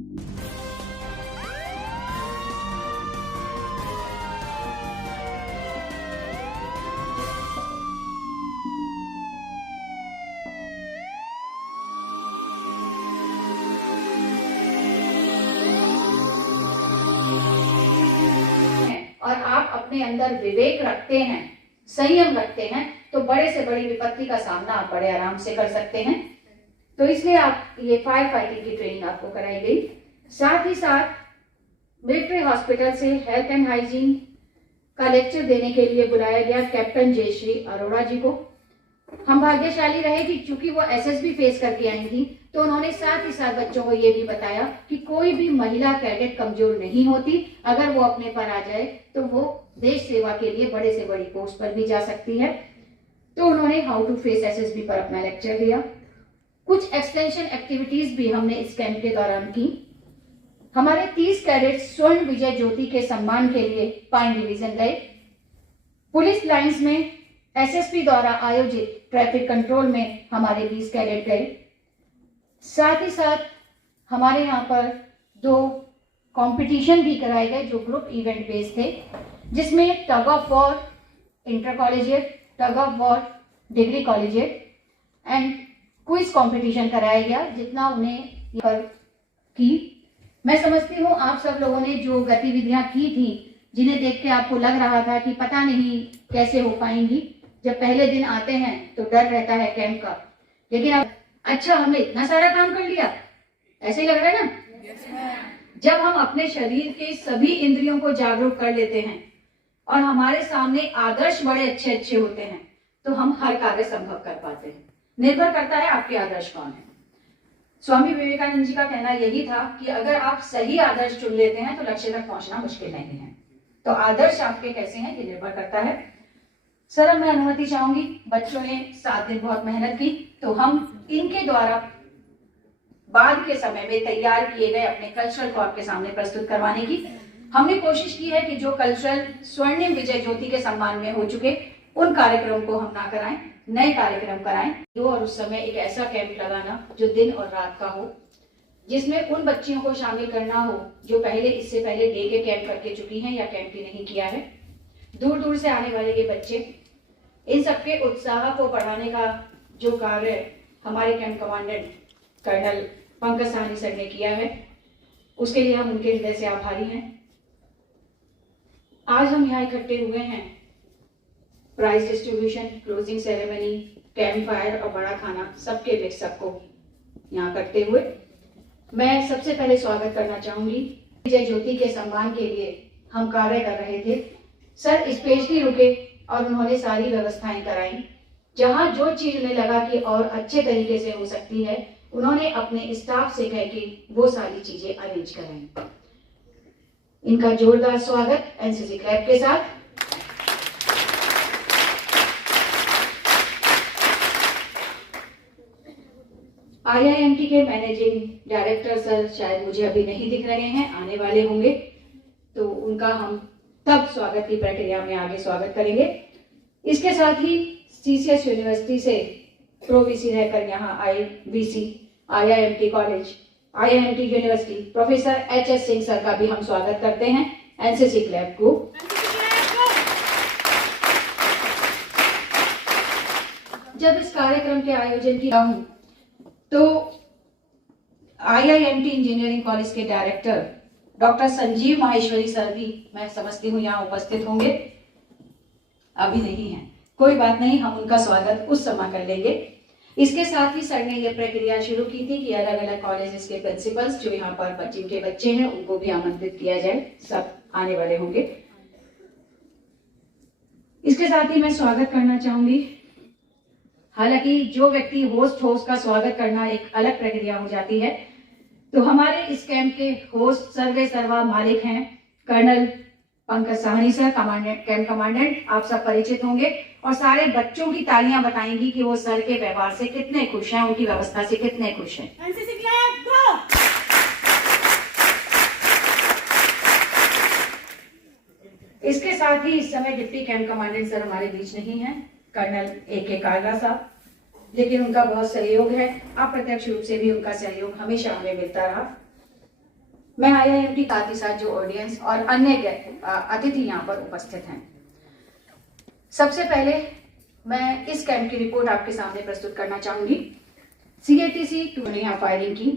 और आप अपने अंदर विवेक रखते हैं, संयम रखते हैं, तो बड़े से बड़ी विपत्ति का सामना आप बड़े आराम से कर सकते हैं। तो इसलिए आप ये फायर फाइटिंग की ट्रेनिंग आपको कराई गई। साथ ही साथ मिलिट्री हॉस्पिटल से हेल्थ एंड हाइजीन का लेक्चर देने के लिए बुलाया गया कैप्टन जयश्री अरोड़ा जी को। हम भाग्यशाली रहे कि चूंकि वो एसएसबी फेस करके आई थी, तो उन्होंने साथ ही साथ बच्चों को ये भी बताया कि कोई भी महिला कैडेट कमजोर नहीं होती। अगर वो अपने पर आ जाए तो वो देश सेवा के लिए बड़े से बड़ी पोस्ट पर भी जा सकती है। तो उन्होंने हाउ टू फेस एसएसबी पर अपना लेक्चर दिया। कुछ एक्सटेंशन एक्टिविटीज भी हमने इस कैंप के दौरान की। हमारे 30 कैडेट स्वर्ण विजय ज्योति के सम्मान के लिए पाइन डिवीजन गए। पुलिस लाइंस में एसएसपी द्वारा आयोजित ट्रैफिक कंट्रोल में हमारे 20 कैडेट गए। साथ ही साथ हमारे यहाँ पर 2 कंपटीशन भी कराए गए जो ग्रुप इवेंट बेस्ड थे, जिसमें tug of war inter collegiate, tug of war degree collegiate and quiz competition कराया गया। जितना उन्हें पर की, मैं समझती हूँ आप सब लोगों ने जो गतिविधियां की थी, जिन्हें देख के आपको लग रहा था कि पता नहीं कैसे हो पाएंगी, जब पहले दिन आते हैं तो डर रहता है कैंप का, लेकिन अब अच्छा हमने इतना सारा काम कर लिया, ऐसे ही लग रहा है ना। जब हम अपने शरीर के सभी इंद्रियों को जागरूक कर लेते हैं और हमारे सामने आदर्श बड़े अच्छे अच्छे होते हैं, तो हम हर कार्य संभव कर पाते हैं। निर्भर करता है आपके आदर्श कौन है। स्वामी विवेकानंद जी का कहना यही था कि अगर आप सही आदर्श चुन लेते हैं तो लक्ष्य तक पहुंचना मुश्किल नहीं है। तो आदर्श आपके कैसे हैं ये निर्भर करता है। सर, अब मैं अनुमति चाहूंगी, बच्चों ने 7 दिन बहुत मेहनत की, तो हम इनके द्वारा बाद के समय में तैयार किए गए अपने कल्चरल कॉर्प के सामने प्रस्तुत करवाने की हमने कोशिश की है कि जो कल्चरल स्वर्णिम विजय ज्योति के सम्मान में हो चुके उन कार्यक्रम को हम ना कराएं, नए कार्यक्रम कराएं। और उस समय एक ऐसा कैंप लगाना जो दिन और रात का हो, जिसमें उन बच्चियों को शामिल करना हो जो पहले इससे पहले डे के कैंप करके चुकी हैं या कैंप ही नहीं किया है। दूर दूर से आने वाले ये बच्चे, इन सबके उत्साह को बढ़ाने का जो कार्य हमारे camp commandant colonel Pankaj Sahni sir ने किया है, उसके लिए हम उनके हृदय से आभारी हैं। आज हम यहाँ इकट्ठे हुए हैं prize distribution, closing ceremony, camp fire और बड़ा खाना सबके बीच सबको यहाँ करते हुए मैं सबसे पहले स्वागत करना चाहूंगी। विजय ज्योति के सम्मान के लिए हम कार्य कर रहे थे। सर स्पेशली रुके और उन्होंने सारी व्यवस्थाएं कराई। जहां जो चीज उन्हें लगा कि और अच्छे तरीके से हो सकती है, उन्होंने अपने स्टाफ से कह के वो सारी चीजें अरेंज कराई। इनका जोरदार स्वागत एनसीसी क्लैप के साथ। आईआईएमटी के मैनेजिंग डायरेक्टर सर शायद मुझे अभी नहीं दिख रहे हैं, आने वाले होंगे, तो उनका हम तब स्वागत की प्रक्रिया में आगे स्वागत करेंगे। इसके साथ ही सीसीएस यूनिवर्सिटी से प्रो वीसी रहकर यहाँ आए VC IIMT college, IIMT university professor HS Singh sir का भी हम स्वागत करते हैं एनसीसी क्लैप को। जब इस कार्यक्रम के आयोजन की हूँ तो आईआईएमटी इंजीनियरिंग कॉलेज के director doctor Sanjeev Maheshwari sir भी मैं समझती हूँ यहाँ उपस्थित होंगे, अभी नहीं है, कोई बात नहीं, हम उनका स्वागत उस समय कर लेंगे। इसके साथ ही सर ने यह प्रक्रिया शुरू की थी कि अलग अलग कॉलेजेस के प्रिंसिपल्स जो यहाँ पर जिनके बच्चे हैं उनको भी आमंत्रित किया जाए, सब आने वाले होंगे। इसके साथ ही मैं स्वागत करना चाहूंगी। हालांकि जो व्यक्ति होस्ट का स्वागत करना एक अलग प्रक्रिया हो जाती है, तो हमारे इस कैंप के होस्ट सर्वे सर्वा मालिक हैं colonel Pankaj Sahni sir, camp commandant. आप सब परिचित होंगे और सारे बच्चों की तालियां बताएंगी कि वो सर के व्यवहार से कितने खुश हैं, उनकी व्यवस्था से कितने खुश हैं। इसके साथ ही इस समय डिप्टी कैंप कमांडेंट सर हमारे बीच नहीं है, कर्नल ए.के. कालरा साहब, लेकिन उनका बहुत सहयोग है, अप्रत्यक्ष रूप से भी उनका सहयोग हमेशा हमें मिलता रहा। मैं IIMT साथ ही साथ जो ऑडियंस और अन्य अतिथि यहाँ पर उपस्थित हैं, सबसे पहले मैं इस कैंप की रिपोर्ट आपके सामने प्रस्तुत करना चाहूंगी। CATC 2 ने यहाँ फायरिंग की,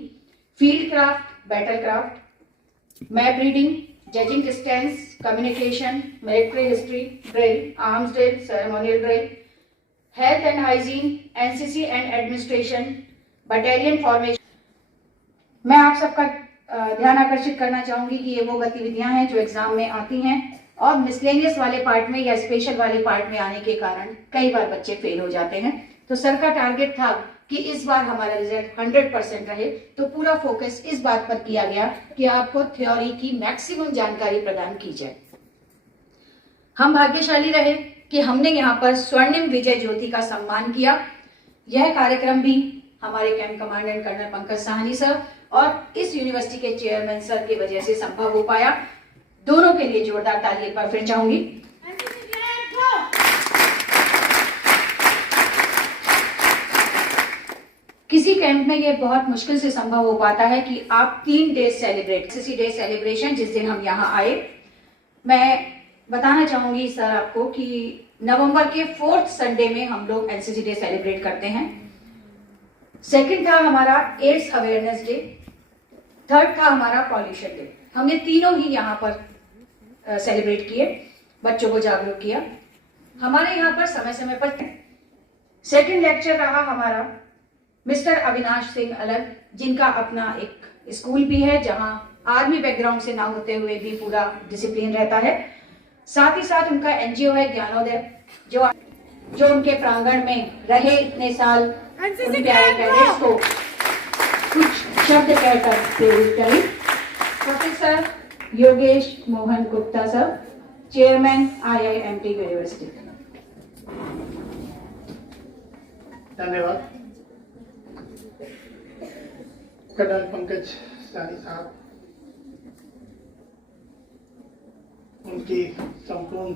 field craft, battle craft, map reading, judging distance, communication, military history, drill, arms drill, ceremonial drill, health and hygiene, NCC and administration, battalion formation. मैं आप सबका ध्यान आकर्षित करना चाहूंगी कि ये वो गतिविधियां हैं जो एग्जाम में आती हैं और मिसलेनियस वाले पार्ट में या स्पेशल वाले पार्ट में आने के कारण कई बार बच्चे फेल हो जाते हैं। तो सर का टारगेट था कि इस बार हमारा रिजल्ट 100% रहे, तो पूरा फोकस इस बात पर किया गया कि आपको थ्योरी की मैक्सिमम जानकारी प्रदान की जाए। हम भाग्यशाली रहे कि हमने यहाँ पर स्वर्णिम विजय ज्योति का सम्मान किया। यह कार्यक्रम भी हमारे camp commandant colonel Pankaj Sahni sir और इस यूनिवर्सिटी के चेयरमैन सर की वजह से संभव हो पाया। दोनों के लिए जोरदार ताली एक बार फिर चाहूंगी। किसी कैंप में ये बहुत मुश्किल से संभव हो पाता है कि आप 3 day celebrate, NCC day celebration जिस दिन हम यहाँ आए, मैं बताना चाहूंगी सर आपको कि नवंबर के 4th संडे में हम लोग NCC डे सेलिब्रेट करते हैं। सेकंड था हमारा एड्स अवेयरनेस डे, थर्ड था हमारा पॉल्यूशन डे। हमने तीनों ही यहाँ पर सेलिब्रेट किए, बच्चों को जागरूक किया। हमारे यहाँ पर समय समय पर सेकंड लेक्चर रहा हमारा मिस्टर अविनाश सिंह अलग, जिनका अपना एक स्कूल भी है जहाँ आर्मी बैकग्राउंड से ना होते हुए भी पूरा डिसिप्लिन रहता है। साथ ही साथ उनका NGO है ज्ञानोदय, जो उनके प्रांगण में रहे इतने साल, उन प्यारे कैडेट्स को कुछ शब्द कहकर प्रेरित करें। Professor Yogesh Mohan Gupta sir, chairman IIMT university. धन्यवाद। कर्नल पंकज साहनी साहब, उनकी संपूर्ण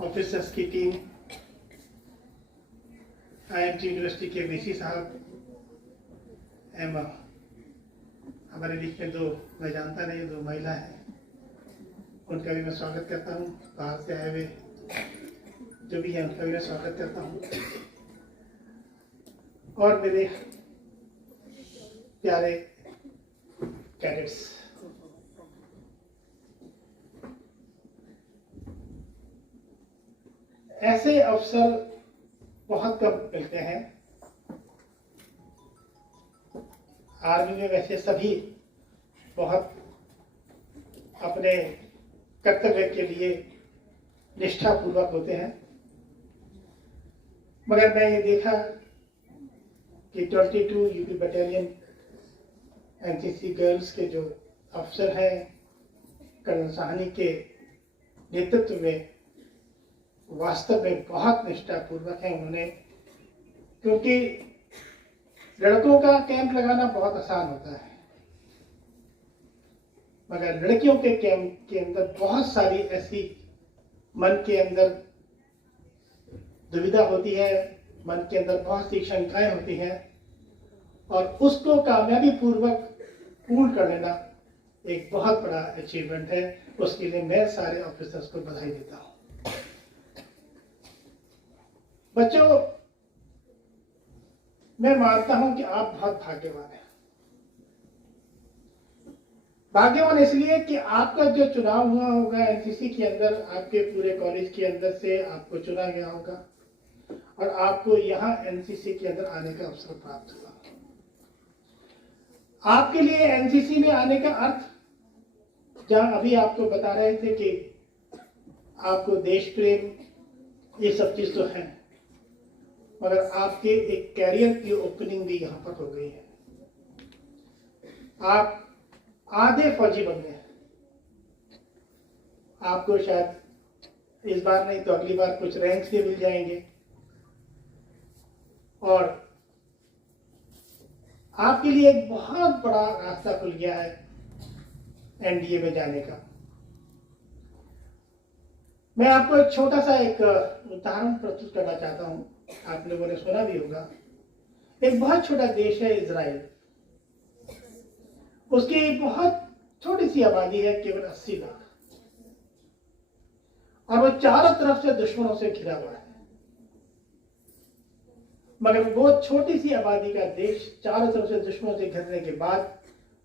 ऑफिसर्स की टीम, IIMT यूनिवर्सिटी के VC साहब एवं हमारे बीच में 2 मैं जानता नहीं 2 महिला हैं, उनका भी मैं स्वागत करता हूँ। बाहर से आए हुए जो भी हैं उनका भी मैं स्वागत करता हूँ। और मेरे प्यारे कैडेट्स, ऐसे अवसर बहुत कम मिलते हैं। आर्मी में वैसे सभी बहुत अपने कर्तव्य के लिए निष्ठापूर्वक होते हैं, मगर मैं ये देखा कि 22 यूपी बटालियन NCC गर्ल्स के जो अफसर हैं कर्नल साहनी के नेतृत्व में वास्तव में बहुत निष्ठापूर्वक है उन्होंने, क्योंकि लड़कों का कैंप लगाना बहुत आसान होता है, मगर लड़कियों के कैंप के अंदर बहुत सारी ऐसी मन के अंदर दुविधा होती है, मन के अंदर बहुत सी शंकाएं होती हैं, और उसको कामयाबी पूर्वक पूर्ण कर लेना एक बहुत बड़ा अचीवमेंट है। उसके लिए मैं सारे ऑफिसर्स को बधाई देता हूं। बच्चों, मैं मानता हूं कि आप बहुत भाग्यवान हैं। भाग्यवान इसलिए कि आपका जो चुनाव हुआ होगा NCC के अंदर, आपके पूरे कॉलेज के अंदर से आपको चुना गया होगा और आपको यहाँ NCC के अंदर आने का अवसर प्राप्त हुआ। आपके लिए NCC में आने का अर्थ, जहां अभी आपको बता रहे थे कि आपको देश प्रेम ये सब चीज तो है, मगर आपके एक कैरियर की ओपनिंग भी यहाँ पर हो गई है। आप आधे फौजी बन गए। आपको शायद इस बार नहीं तो अगली बार कुछ रैंक्स भी मिल जाएंगे, और आपके लिए एक बहुत बड़ा रास्ता खुल गया है NDA में जाने का। मैं आपको एक छोटा सा एक उदाहरण प्रस्तुत करना चाहता हूं। आप लोगों ने सुना भी होगा, एक बहुत छोटा देश है इजराइल। उसकी बहुत छोटी सी आबादी है, केवल 80 लाख, और वो चारों तरफ से दुश्मनों से घिरा हुआ है। मगर वो छोटी सी आबादी का देश चारों तरफ से दुश्मनों से घिरने के बाद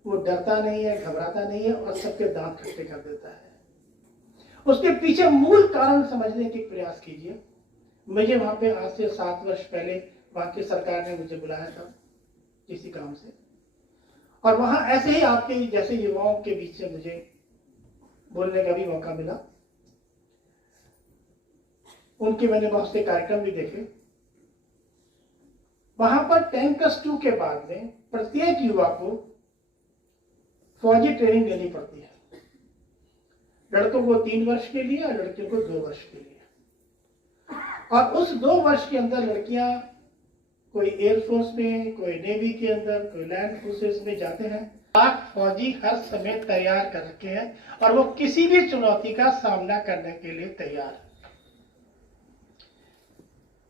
वो डरता नहीं है, घबराता नहीं है और सबके दांत खट्टे कर देता है। उसके पीछे मूल कारण समझने के प्रयास कीजिए। मुझे वहां पे आज से 7 वर्ष पहले वहां की सरकार ने मुझे बुलाया था किसी काम से, और वहां ऐसे ही आपके जैसे युवाओं के बीच से मुझे बोलने का भी मौका मिला। उनके मैंने बहुत से कार्यक्रम भी देखे। वहां पर 10+2 के बाद में प्रत्येक युवा को फौजी ट्रेनिंग लेनी पड़ती है, लड़कों को 3 वर्ष के लिए और लड़कियों को 2 वर्ष के लिए। और उस 2 वर्ष के अंदर लड़कियां कोई एयरफोर्स में, कोई नेवी के अंदर, कोई लैंड फोर्सेस में जाते हैं। पाक फौजी हर समय तैयार कर रखे हैं और वो किसी भी चुनौती का सामना करने के लिए तैयार है।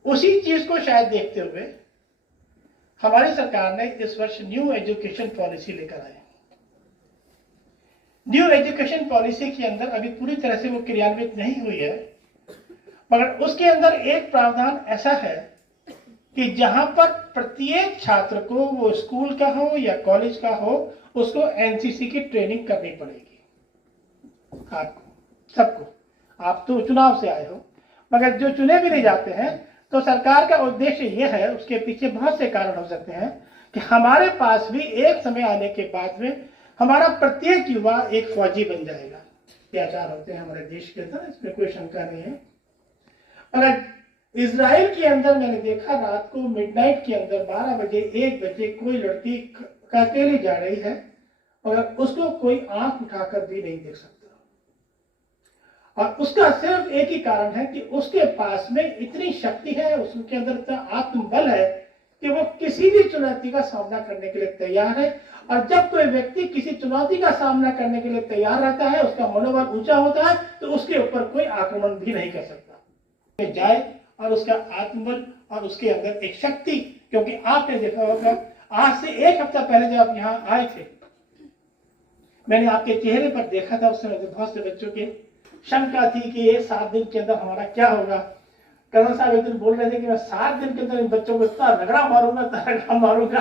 उसी चीज को शायद देखते हुए हमारी सरकार ने इस वर्ष न्यू एजुकेशन पॉलिसी लेकर आए। न्यू एजुकेशन पॉलिसी के अंदर अभी पूरी तरह से वो क्रियान्वित नहीं हुई है, मगर उसके अंदर एक प्रावधान ऐसा है कि जहां पर प्रत्येक छात्र को, वो स्कूल का हो या कॉलेज का हो, उसको एनसीसी की ट्रेनिंग करनी पड़ेगी। आपको सबको, आप तो चुनाव से आए हो, मगर जो चुने भी नहीं जाते हैं तो सरकार का उद्देश्य यह है, उसके पीछे बहुत से कारण हो सकते हैं, कि हमारे पास भी एक समय आने के बाद में हमारा प्रत्येक युवा एक फौजी बन जाएगा। अत्याचार होते हैं हमारे देश के अंदर, इसमें कोई शंका नहीं है। अगर इजराइल के अंदर मैंने देखा, रात को मिडनाइट के अंदर 12 बजे 1 बजे कोई लड़की अकेली जा रही है और उसको कोई आंख उठाकर भी नहीं देख सकता, और उसका सिर्फ एक ही कारण है कि उसके पास में इतनी शक्ति है, उसके अंदर इतना आत्मबल है कि वो किसी भी चुनौती का सामना करने के लिए तैयार है। और जब कोई व्यक्ति किसी चुनौती का सामना करने के लिए तैयार रहता है, उसका मनोबल ऊंचा होता है, तो उसके ऊपर कोई आक्रमण भी नहीं कर सकता जाए। और उसका आत्मबल और उसके अंदर एक शक्ति, क्योंकि आपने देखा होगा आज से 1 हफ्ता पहले जब आप यहाँ आए थे, मैंने आपके चेहरे पर देखा था, उस समय बहुत से बच्चों के शंका थी कि ये 7 दिन के अंदर हमारा क्या होगा। कर्नल साहब एक दिन बोल रहे थे कि मैं 7 दिन के अंदर इन बच्चों को इतना रगड़ा मारूंगा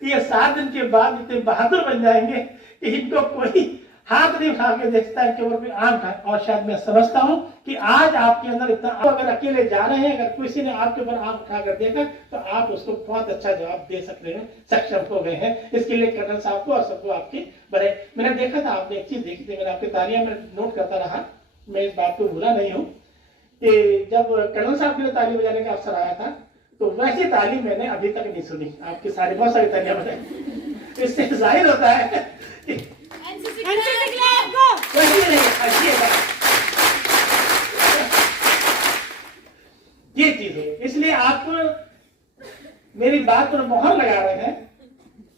कि ये 7 दिन के बाद इतने बहादुर बन जाएंगे कि इनको कोई हाथ नहीं उठा के देखता है, इनके ऊपर भी आंख है। और शायद मैं समझता हूं कि आज आपके अंदर इतना, अगर अकेले जा रहे हैं, अगर किसी ने आपके ऊपर आंख उठाकर देखा तो आप उसको बहुत अच्छा जवाब दे सकते हैं, सक्षम हो गए हैं। इसके लिए कर्नल साहब को और सबको आपकी बड़े, मैंने देखा था, आपने एक चीज देखी थी, मैंने आपकी तालियां में नोट करता रहा, मैं इस बात को भूला नहीं हूँ कि जब कर्नल साहब के लिए ताली बजाने का अवसर आया था तो वैसी ताली मैंने अभी तक नहीं सुनी। आपकी सारी बहुत सारी तालियां बजाई, इससे जाहिर होता है कि ये चीज है। इसलिए आप मेरी बात पर मोहर लगा रहे हैं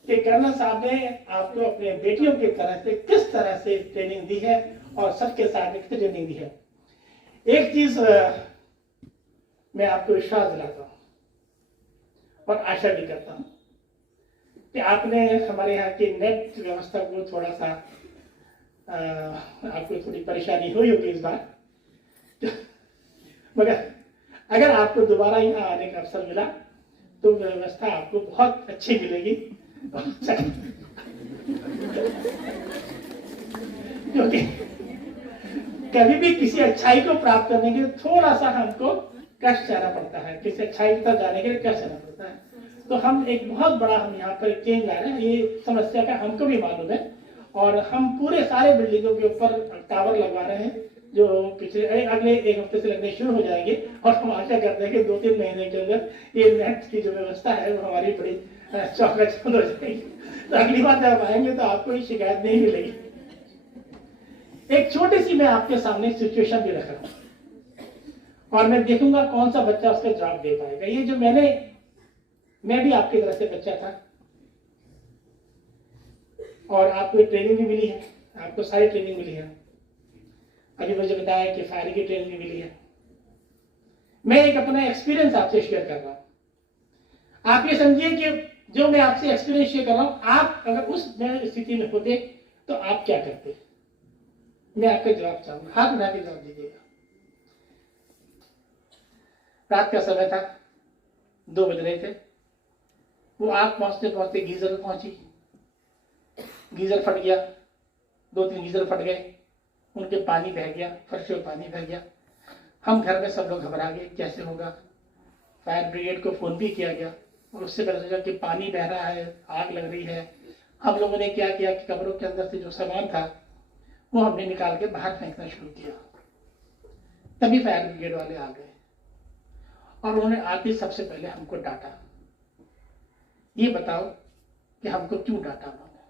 कि कर्नल साहब ने आपको अपने बेटियों की तरह से किस तरह से ट्रेनिंग दी है और सबके साथ कितनी ट्रेनिंग दी है। एक चीज मैं आपको विश्वास दिलाता हूं और आशा भी करता हूं कि आपने हमारे यहाँ की नेट व्यवस्था को थोड़ा सा आपको थोड़ी परेशानी हुई होगी इस बार, मगर अगर आपको दोबारा यहाँ आने का अवसर मिला तो व्यवस्था आपको बहुत अच्छी मिलेगी। क्योंकि कभी भी किसी अच्छाई को प्राप्त करने के लिए थोड़ा सा हमको कष्ट सहना पड़ता है, किसी अच्छाई तक जाने के लिए कष्ट सहना पड़ता है। तो हम एक बहुत बड़ा, हम यहाँ पर चेंज ला रहे हैं, ये समस्या का हमको भी मालूम है, और हम पूरे सारे बिल्डिंगों के ऊपर टावर लगवा रहे हैं जो पिछले अगले 1 हफ्ते से लगने शुरू हो जाएंगे, और हम आशा करते हैं कि 2-3 महीने के अंदर ये नेट की जो व्यवस्था है वो हमारी बड़ी चौकस हो जाएगी। तो अगली बार जब आएंगे तो आपको ये शिकायत नहीं मिलेगी। एक छोटी सी मैं आपके सामने सिचुएशन भी रख रहा हूं और मैं देखूंगा कौन सा बच्चा उसका जवाब दे पाएगा। ये जो मैं भी आपकी तरह से बच्चा था और आपको ट्रेनिंग भी मिली है, आपको सारी ट्रेनिंग मिली है। अभी मुझे बताया कि फायरिंग की ट्रेनिंग भी मिली है। मैं एक अपना एक्सपीरियंस आपसे शेयर कर रहा हूं। आप ये समझिए कि जो मैं आपसे एक्सपीरियंस शेयर कर रहा हूँ, आप अगर उस स्थिति में होते तो आप क्या करते? मैं आपका जवाब चाहूंगा, हाथ उठा के जवाब दीजिएगा। रात का समय था, 2 बज रहे थे। वो आग पहुंचते पहुंचते गीजर पहुंची, गीजर फट गया, 2-3 गीजर फट गए, उनके पानी बह गया, फर्श में पानी बह गया। हम घर में सब लोग घबरा गए, कैसे होगा। फायर ब्रिगेड को फोन भी किया गया और उससे पता चला कि पानी बह रहा है, आग लग रही है। हम लोगों ने क्या किया कि कमरों के अंदर से जो सामान था वो हमने निकाल के बाहर फेंकना शुरू किया। तभी फायर ब्रिगेड वाले आ गए और उन्होंने आते सबसे पहले हमको डांटा। ये बताओ कि हमको क्यों डांटा उन्होंने,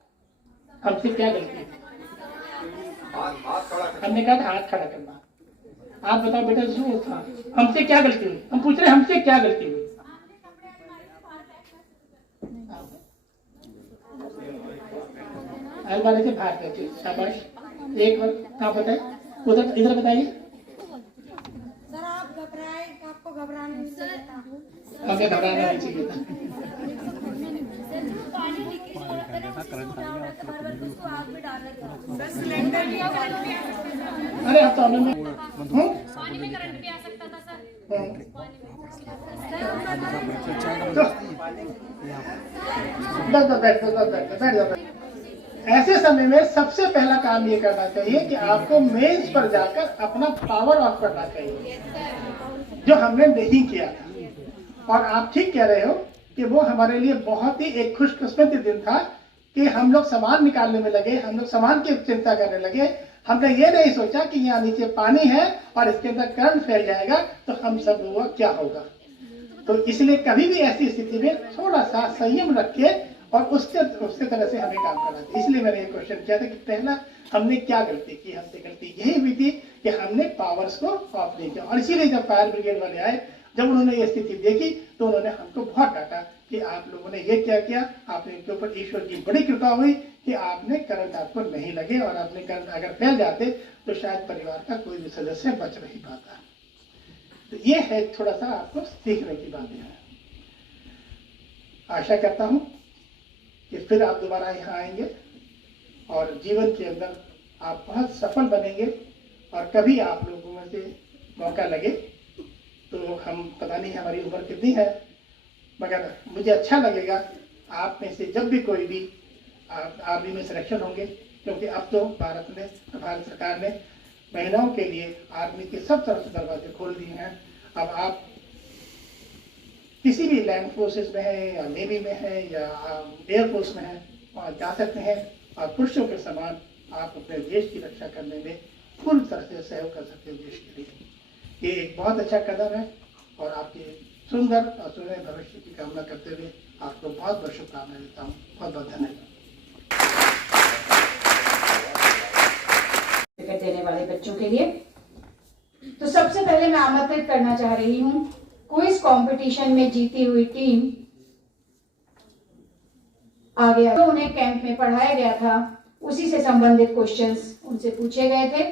हमसे क्या गलती थी? हमने कहा था हाथ खड़ा करना। आप बताओ बेटा, जो था हमसे क्या गलती हुई? हम पूछ रहे हैं हमसे क्या गलती हुई? अलमारी से बाहर फेंके, शाबाश। एक और आप बताए, उधर इधर बताइए। सर आप घबराए, आपको घबराना नहीं चाहिए था। हमें घबराना नहीं चाहिए था। पानी लीकेज हो रहा था ना, उसी को उठा उठा के बार बार उसको आग में डाला गया। बस सिलेंडर लिया पानी में आ सकता था। अरे आप तो पानी में करंट भी आ सकता था सर। ऐसे समय में सबसे पहला काम ये करना चाहिए कि आपको मेज पर जाकर अपना पावर ऑफ करना चाहिए, जो हमने नहीं किया था। और आप ठीक कह रहे हो कि वो हमारे लिए बहुत ही एक खुशकिस्मती दिन था कि हम लोग सामान निकालने में लगे, हम लोग सामान की चिंता करने लगे। हमने ये नहीं सोचा कि यहाँ नीचे पानी है और इसके अंदर करंट फैल जाएगा तो हम सब लोगों का क्या होगा। तो इसलिए कभी भी ऐसी स्थिति में थोड़ा सा संयम रखिए और उसके तरह से हमें काम करना चाहिए। इसलिए मैंने ये क्वेश्चन किया था कि पहला हमने क्या गलती की। हमसे गलती यही हुई थी कि हमने पावर्स को ऑफ नहीं किया। और इसीलिए जब फायर ब्रिगेड वाले आए, जब उन्होंने ये स्थिति देखी तो उन्होंने हमको बहुत डांटा कि आप लोगों ने ये क्या किया। आपने इनके ऊपर ईश्वर की बड़ी कृपा हुई कि आपने करंट आपको नहीं लगे, और आपने करंट अगर फैल जाते तो शायद परिवार का कोई भी सदस्य बच नहीं पाता। तो ये है थोड़ा सा आपको सीखने की बातें हैं। आशा करता हूं कि फिर आप दोबारा यहाँ आएंगे और जीवन के अंदर आप बहुत सफल बनेंगे। और कभी आप लोगों में से मौका लगे तो हम पता नहीं हमारी उम्र कितनी है, मगर मुझे अच्छा लगेगा आप में से जब भी कोई भी आर्मी में सिलेक्शन होंगे, क्योंकि अब तो भारत सरकार ने महिलाओं के लिए आर्मी के सब तरह से दरवाजे खोल दिए हैं। अब आप किसी भी लैंड फोर्सेस में है या नेवी में है या एयरफोर्स में है, वहाँ जा सकते हैं और पुरुषों के समान आप अपने देश की रक्षा करने में पूरी तरह से सहयोग कर सकते हैं देश के लिए। ये एक बहुत अच्छा कदम है और आपके सुंदर और सुनहरे भविष्य की कामना करते हुए आपको बहुत बहुत शुभकामनाएं देता हूँ। बहुत बहुत धन्यवाद। देने वाले बच्चों के लिए तो सबसे पहले मैं आमंत्रित करना चाह रही हूँ, क्विज कंपटीशन में जीती हुई टीम आ गया। तो उन्हें कैंप में पढ़ाया गया था, उसी से संबंधित क्वेश्चंस उनसे पूछे गए थे,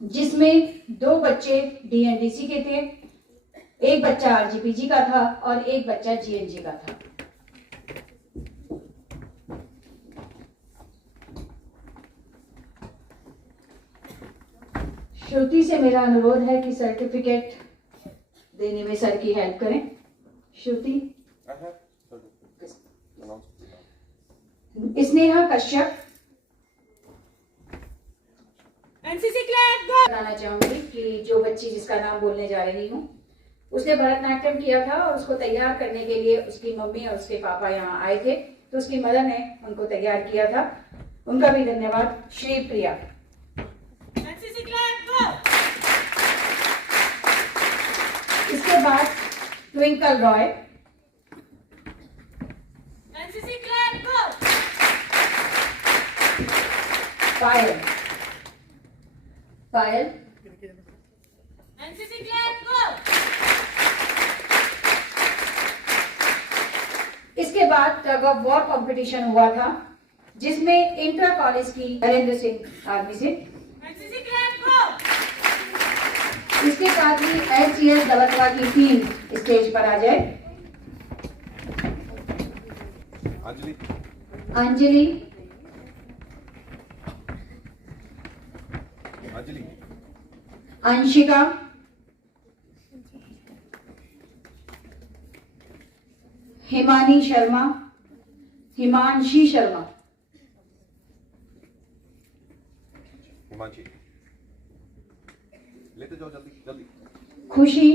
जिसमें 2 बच्चे डीएनडीसी के थे, एक बच्चा आरजीपीजी का था और एक बच्चा जीएनजी का था। श्रुति से मेरा अनुरोध है कि सर्टिफिकेट देने में सर की हेल्प करें। Shruti, Sneha Kashyap, NCC club go. बताना चाहूंगी कि जो बच्ची जिसका नाम बोलने जा रही हूँ, उसने भरतनाट्यम किया था और उसको तैयार करने के लिए उसकी मम्मी और उसके पापा यहाँ आए थे, तो उसकी मदर ने उनको तैयार किया था। उनका भी धन्यवाद। Shri Priya. NCC club go. इसके बाद Twinkle Roy, NCC club go. Payal, Payal, NCC club go. इसके बाद टग ऑफ वॉर कंपटीशन हुआ था, जिसमें इंटर कॉलेज की नरेंद्र सिंह आर्मी से, एनसीसी क्लब गो। इसके साथ ही HCS दलतवा की टीम स्टेज पर आ जाए। अंजलि, अंजलि, अंजलि, अंशिका, हिमानी शर्मा, हिमांशी शर्मा, हिमांशी, लेते जाओ जल्दी जल्दी। खुशी,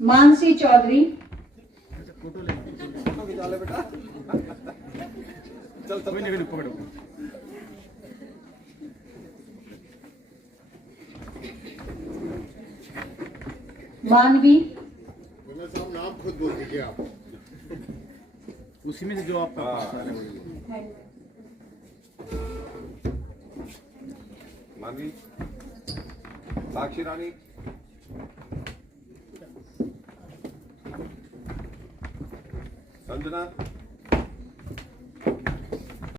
मानसी चौधरी, फोटो खिंचा ले बेटा। चल चल पकड़ो। मानवी, साहब नाम खुद बोल दीजिए आप। उसी में से जो आपका मानवी, साक्षी रानी, संजना,